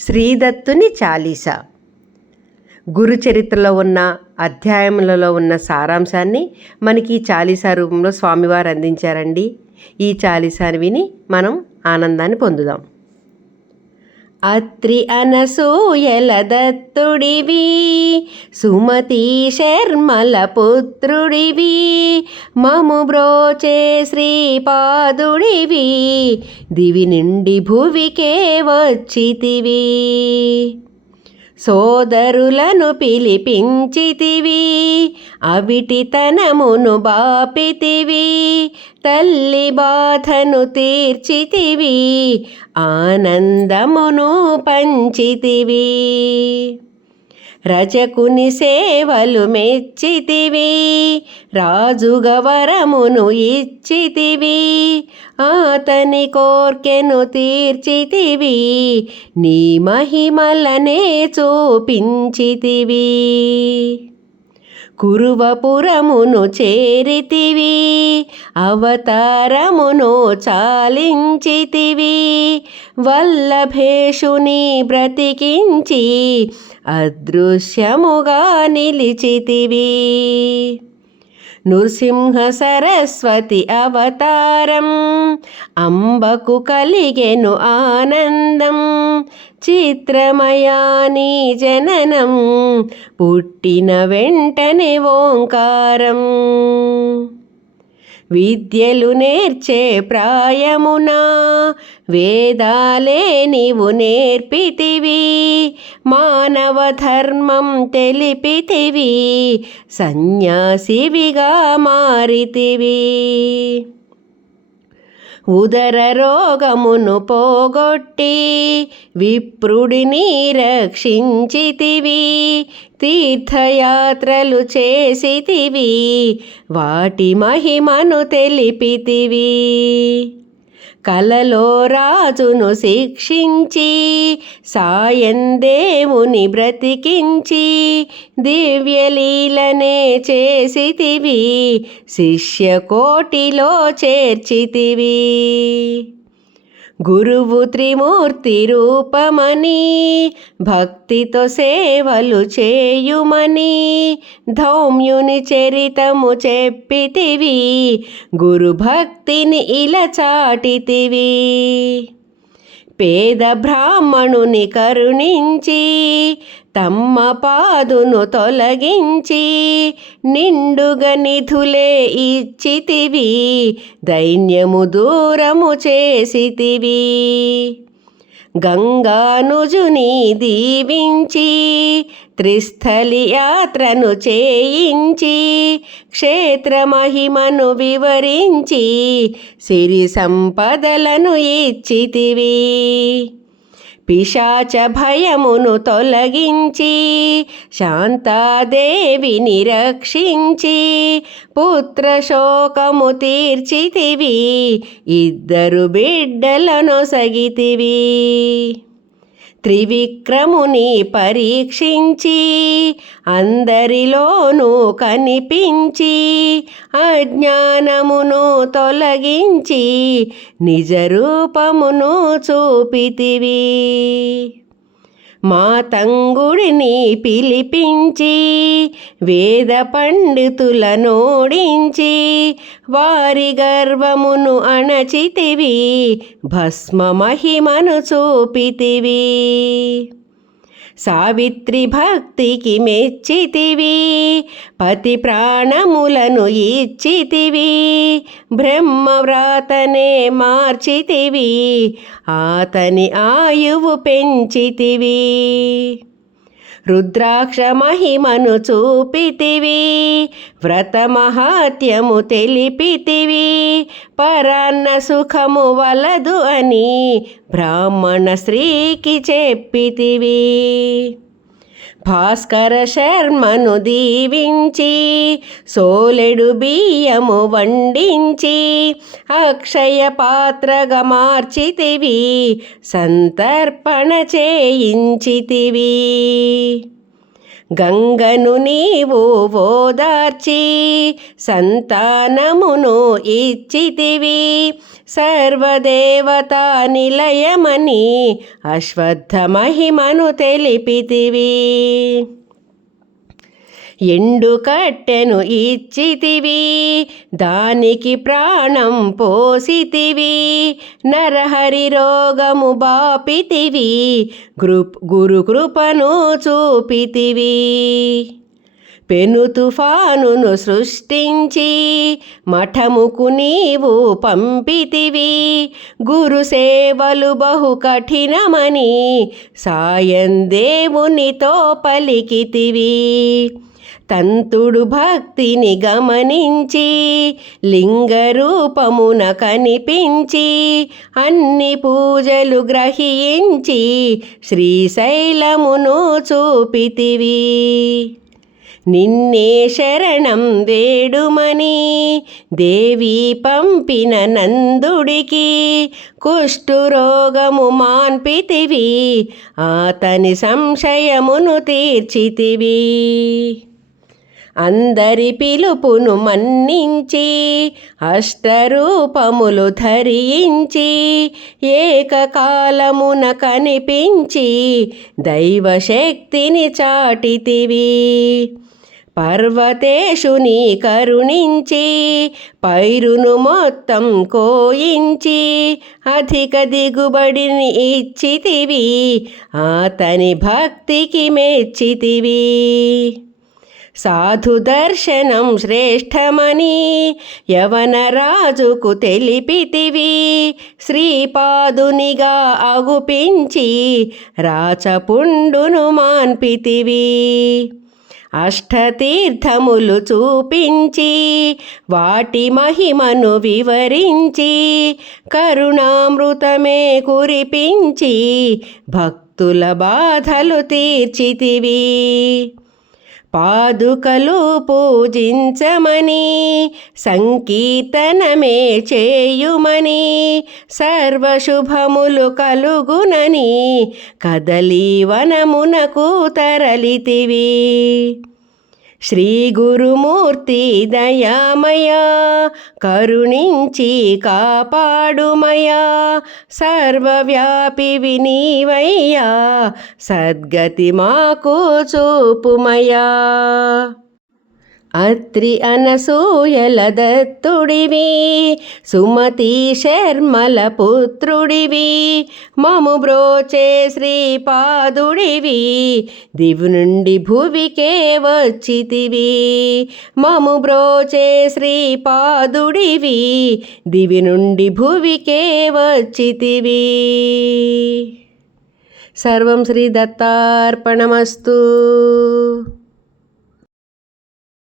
శ్రీదత్తుని చాలీసా. గురుచరిత్రలో ఉన్న అధ్యాయములలో ఉన్న సారాంశాన్ని మనకి చాలీసా రూపంలో స్వామివారు అందించారండి. ఈ చాలీసాని విని మనం ఆనందాన్ని పొందుదాం. అత్రి అనసూయల దత్తుడివి, సుమతి శర్మల పుత్రుడివి, మము బ్రోచే శ్రీపాదుడివి, దివి నుండి భువికే వచ్చితివి. సోదరులను పిలిపించితివి, అవిటితనమును బాపితివి, తల్లి బాధను తీర్చితివి, ఆనందమును పంచితివి. రజకుని సేవలు మెచ్చితివి, రాజుగవరమును ఇచ్చితివి, ఆతని కోర్కెను తీర్చితివి, నీ మహిమలనే చూపించితివి. కురువపురమును చేరితివి, అవతారమును చాలించితివి, వల్లభేషుని బ్రతికించి అదృశ్యముగా నిలిచితివి. నృసింహ సరస్వతి అవతారం, అంబకు కలిగెను ఆనందం, చిత్రమయాని జననం, పుట్టిన వెంటనే ఓంకారం. విద్యలు నేర్చే ప్రాయమున వేదాలే నీవు నేర్పితివి, మానవ ధర్మం తెలిపితివి, సన్యాసివిగా మారితివి. ఉదర రోగమును పోగొట్టి విప్రుడిని రక్షించితివి, తీర్థయాత్రలు చేసితివి, వాటి మహిమను తెలిపితివి. కలలో రాజును శిక్షించి సాయందేవుని బ్రతికించి, దివ్యలీలనే చేసితివి, శిష్యకోటిలో చేర్చితివి. గురువు త్రిమూర్తి రూపమని, భక్తితో సేవలు చేయుమని, ధౌమ్యుని చరితము చెప్పితివి, గురు భక్తిని ఇలా చాటితివి. పేద బ్రాహ్మణుని కరుణించి, తమ్మ పాదును తొలగించి, నిండుగా నిధులే ఇచ్చితివి, దైన్యము దూరము చేసితివి. గంగానుజుని దీవించి, త్రిస్థలి యాత్రను చేయించి, క్షేత్ర మహిమను వివరించి, సిరి సంపదలను ఇచ్చితివి. పిశాచ భయమును తొలగించి, శాంతాదేవిని రక్షించి, పుత్ర శోకము తీర్చితివి, ఇద్దరు బిడ్డలనొసగితివి. త్రివిక్రముని పరీక్షించి, అందరిలోనూ కనిపించి, అజ్ఞానమును తొలగించి, నిజ రూపమును చూపితివి. మాతంగుడిని పిలిపించి, వేద పండితులనోడించి, వారి గర్వమును అణచితివి, భస్మ మహిమను చూపితివి. సావిత్రి భక్తికి మెచ్చితివి, పతి ప్రాణములను ఇచ్చితివి, బ్రహ్మవ్రాతనే మార్చితివి, ఆతని ఆయువు పెంచితివి. రుద్రాక్ష మహిమను చూపితివి, వ్రత మహాత్యము తెలిపితివి, పరాన్న సుఖము వలదు అని బ్రాహ్మణ స్త్రీకి చెప్పితివి. భాస్కర శర్మను దీవించి, సోలెడు బియ్యము వండించి, అక్షయ పాత్రగా మార్చితివి, సంతర్పణ చేయించితివి. గంగను నీవు ఓదార్చి సంతానమును ఇచ్చితివి, సర్వదేవతా నిలయమని అశ్వత్థ మహిమను తెలిపితివి. ఎండు కట్టెను ఇచ్చితివి, దానికి ప్రాణం పోసితివి, నరహరి రోగము బాపితివి, గురు కృపను చూపితివి. పెను తుఫానును సృష్టించి మఠముకు నీవు పంపితివి, గురు సేవలు బహు కఠినమని సాయం దేవునితో పలికితివి. తంతుడు భక్తిని గమనించి లింగరూపమున కనిపించి అన్ని పూజలు గ్రహించి శ్రీశైలమును చూపితివి. నిన్నే శరణం వేడుమని దేవి పంపిన నందుడికి కుష్ఠురోగము మాన్పితివి, అతని సంశయమును తీర్చితివి. అందరి పిలుపును మన్నించి అష్టరూపములు ధరించి ఏకకాలమున కనిపించి దైవశక్తిని చాటితివి. పర్వతేశుని కరుణించి పైరును మొత్తం కోయించి అధిక దిగుబడిని ఇచ్చితివి, అతని భక్తికి మెచ్చితివి. సాధు దర్శనం శ్రేష్టమని యవన రాజుకు తెలిపితివి, శ్రీపాదునిగా అగుపించి రాచపుండును మాన్పితివి. అష్టతీర్థములు చూపించి వాటి మహిమను వివరించి కరుణామృతమే కురిపించి భక్తుల బాధలు తీర్చితివి. పాదుకలు పూజించమని సంకీర్తనమే చేయుమని సర్వశుభములు కలుగునని కదలి వనమునకు తరలితివి. శ్రీ గురుమూర్తి దయామయా కరుణించి కాపాడుమయా, సర్వవ్యాపి నీవయ్యా సద్గతి మాకు చూపుమయా. అత్రి అనసూయల దత్తుడివి, సుమతి శర్మల పుత్రుడివి, మము బ్రోచే శ్రీపాదుడివి, దివి నుండి భువికే వచ్చితివి. మము బ్రోచే శ్రీపాదుడివి, దివి నుండి భువికే వచ్చితివి. సర్వం శ్రీ దత్తార్పణమస్తు.